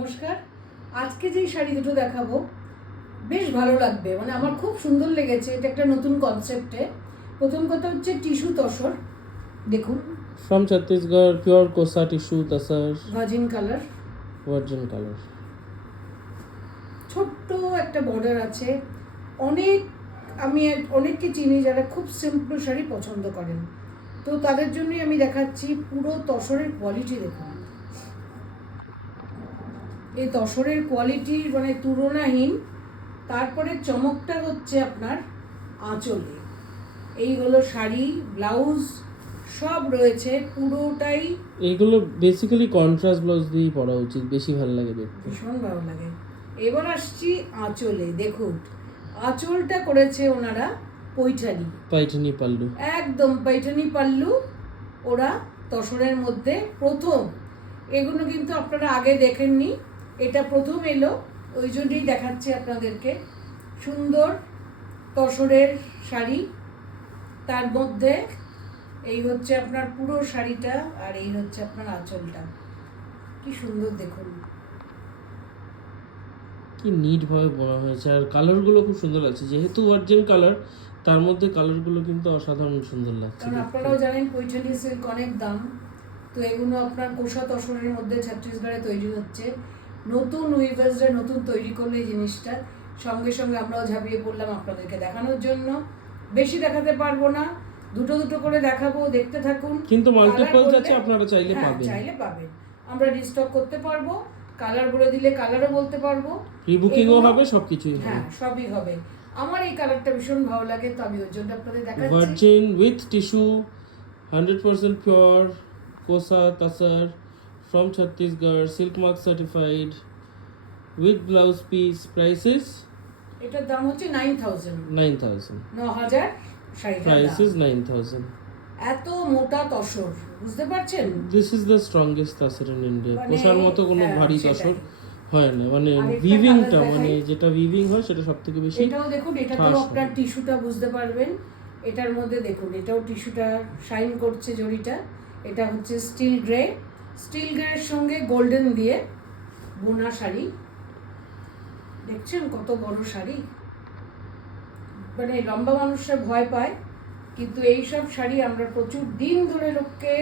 নমস্কার। আজকে যেই শাড়ি দুটো দেখাবো বেশ ভালো লাগবে, মানে আমার খুব সুন্দর লেগেছে। এটা একটা নতুন কনসেপ্টে। প্রথম কথা হচ্ছে টিস্যু তসর, দেখুন From Chhattisgarh, pure Kosa tissue, tasar, virgin colour, virgin color. ছোট্ট একটা বর্ডার আছে। আমি অনেককে চিনি যারা খুব সিম্পল শাড়ি পছন্দ করেন, তো তাদের জন্যই আমি দেখাচ্ছি। পুরো তসরের কোয়ালিটি দেখুন, এই তসরের কোয়ালিটি মানে তুলনাহীন। তারপরে চমকটা হচ্ছে আপনার আঁচলে। এই হলো শাড়ি, ব্লাউজ সব রয়েছে পুরোটাই। এইগুলো বেসিক্যালি কন্ট্রাস্ট ব্লাউজ দিয়েই পরা উচিত, বেশি ভালো লাগে দেখতে। ভীষণ ভালো লাগে। এবার আসছি আঁচলে, দেখুন আঁচলটা করেছে ওনারা পাইঠানি পাল্লু, একদম পাইঠানি পাল্লু। ওরা তসরের মধ্যে প্রথম, এগুলো কিন্তু আপনারা আগে দেখেননি, এটা প্রথম এলো, ওই জন্যই দেখাচ্ছি আপনাদেরকে। সুন্দর তসরের শাড়ি, তার মধ্যে এই হচ্ছে আপনার পুরো শাড়িটা, আর এই হচ্ছে আপনার আঁচলটা। কি সুন্দর দেখুন, কি নিট ভাবে বোনা হয়েছে, আর কালারগুলো খুব সুন্দর লাগছে। যেহেতু ভার্জিন কালার, তার মধ্যে কালারগুলো কিন্তু অসাধারণ সুন্দর লাগছে। কারণ আপনারাও জানেন পৈঠানি সিল্ক অনেক দাম, তো এগুলো আপনার কোষা তসরের মধ্যে ছত্তিশগড়ে তৈরি হচ্ছে। নতুন উইভার্সরা নতুন তৈরি করলে এই জিনিসটা, সঙ্গে সঙ্গে আমরাও ঝাঁপিয়ে পড়লাম আপনাদেরকে দেখানোর জন্য। বেশি দেখাতে পারবো না, দুটো দুটো করে দেখাবো, দেখতে থাকুন। কিন্তু মাল্টিপলস আছে, আপনারা চাইলে পাবেন। চাইলে পাবেন, আমরা রিস্টক করতে পারবো। কালার বলে দিলে কালারও বলতে পারবো, রিবুকিংও হবে, সবকিছুই হবে। হ্যাঁ সবই হবে। আমার এই কালারটা ভীষণ ভালো লাগে, তো আমি ওর জন্য আপনাদের দেখাচ্ছি। Virgin with tissue, 100% pure kosa tussar from Chhattisgarh, silk mark certified with blouse piece. Prices এটার দাম হচ্ছে 9000, 9000 শাড়িটার price দাম। is 9000. এত মোটা তসর, বুঝতে পারছেন? This is the strongest তাসর in India. মানে, কোষার মতো কোনো হ্যাঁ, ভারী সেটাই। তসর হয় না, মানে আরেকটা উইভিংটা, colour মানে দেখাই। যেটা উইভিং হয় সেটা সবথেকে বেশি। এটাও দেখুন, এটাতেও ঠাস আপনার হবে। টিস্যুটা বুঝতে পারবেন। এটার মধ্যে দেখুন, এটাও টিস্যুটা শাইন করছে, জড়িটা। এটা হচ্ছে স্টিল গ্রের সঙ্গে গোল্ডেন দিয়ে বোনা শাড়ি। দেখছেন কত বড় শাড়ি, মানে লম্বা মানুষরা ভয় পায়, কিন্তু এইসব শাড়ি আমরা প্রচুর দিন ধরে লোককে,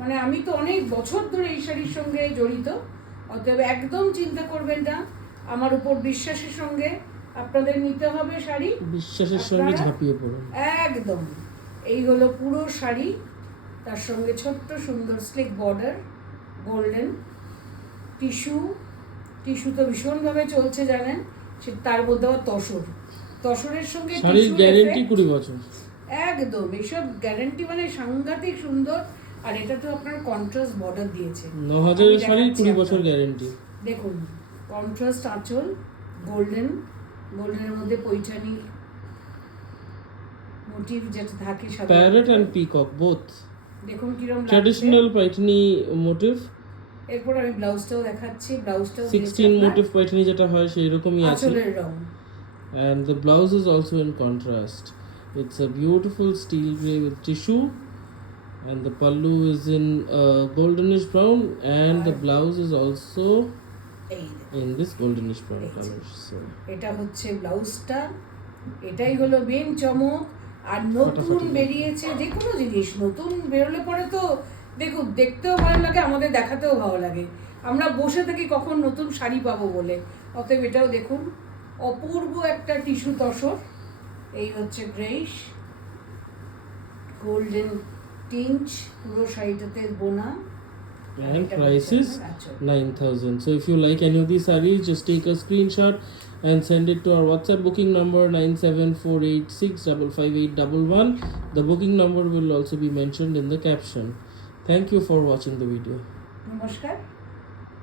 মানে আমি তো অনেক বছর ধরে এই শাড়ির সঙ্গে জড়িত। অতএব একদম চিন্তা করবেন না, আমার উপর বিশ্বাসের সঙ্গে আপনাদের নিতে হবে শাড়ি, বিশ্বাসের সঙ্গে আপনারা ঝাঁপিয়ে পড়ুন। একদম। এই হলো পুরো শাড়ি, তার সঙ্গে ছোট্ট সুন্দর স্লিক বর্ডার, গোল্ডেন টিস্যু তো ভীষণভাবে চলছে জানেন, সে তার মধ্যে আবার তসরের সঙ্গে শাড়ির tissue গ্যারেন্টি effect। 20 বছর। একদম, এইসব গ্যারান্টি মানে সাংঘাতিক সুন্দর। আর এটা তো আপনার কন্ট্রাস্ট বর্ডার দিয়েছে। 9000 এর শাড়ির দেখাচ্ছি 20 বছর আপনাদের। গ্যারেন্টি। দেখুন কন্ট্রাস্ট আঁচল, গোল্ডেনের মধ্যে পৈঠানি মোটিভ যেটা থাকে সাধারণত। প্যারট এন্ড পিকক বোথ, দেখুন কিরকম লাগছে। Traditional Paithani motif. এরপর আমি ব্লাউজটাও দেখাচ্ছি। ব্লাউজটাও 16 মোটিভ পাইঠানি যেটা হয় সেই রকমই আছে। আঁচলের রং। And the blouse is also in contrast. It's a beautiful steel grey with tissue, and the pallu is in goldenish brown, and the blouse is also এই in this goldenish brown এই যে। color. So এটা হচ্ছে ব্লাউজটা, এটাই হলো main চমক। আর নতুন ফাটাফাটি। বেরিয়েছে যে কোনো জিনিস নতুন বেরোলে পরে তো দেখুন দেখতেও ভালো লাগে, আমাদের দেখাতেও ভালো লাগে। আমরা বসে থাকি কখন নতুন শাড়ি পাবো বলে। অতএব এটাও দেখুন, অপূর্ব একটা টিস্যু তসর। এই হচ্ছে গ্রেইশ গোল্ডেন টিঞ্চ, পুরো শাড়িটাতে বোনা। and price is 9000. So if you like any of these sarees, just take a screenshot and send it to our WhatsApp booking number 9748655811. The booking number will also be mentioned in the caption. Thank you for watching the video. নমস্কার।